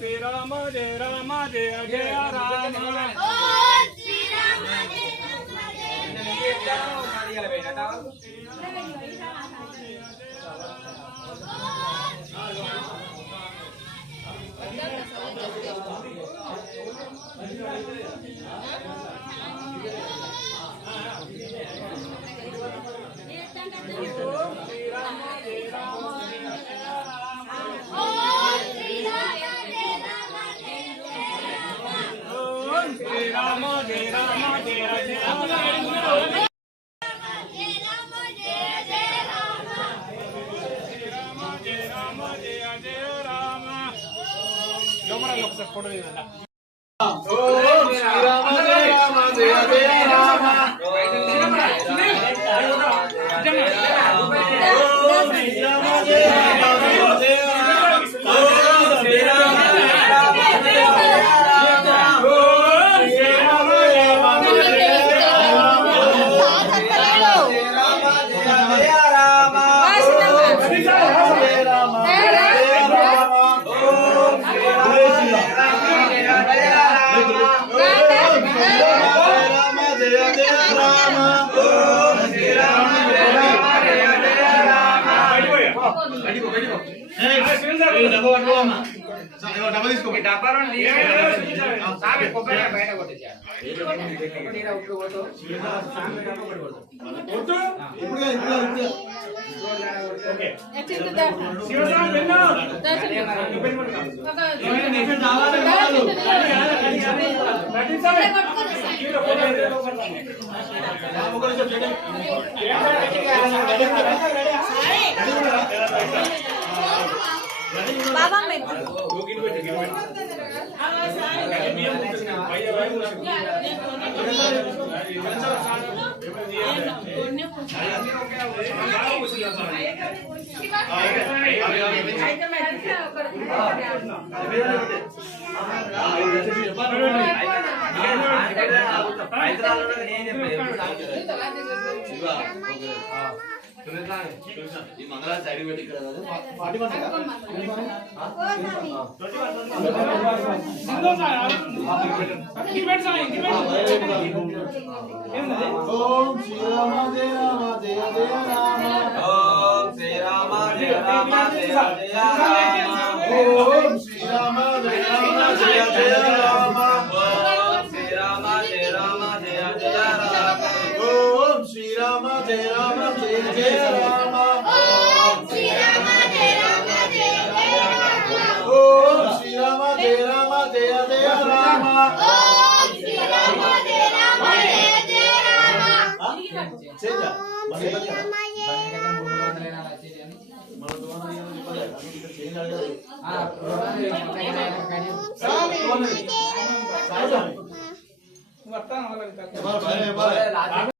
శ్రీరామ జయ రామ జయ జయ రామ శ్రీరామ ఈ మంగళ సైడ్ పెట్టి ఇక్కడ ఓం శ్రీరామ జయ రామ జయ జయ రామ ఓం శ్రీరామ జయ రామ జయ జయ రామ ఓం శ్రీరామ జయ రామ జయ జయ రామ ఓం శ్రీరామ జయ రామ జయ జయ రామ ఓం శ్రీరామ జయ రామ జయ జయ రామ ఓం శ్రీరామ జయ రామ జయ జయ రామ ఓం శ్రీరామ జయ రామ జయ జయ రామ ఓం శ్రీరామ జయ రామ జయ జయ రామ చేయ మన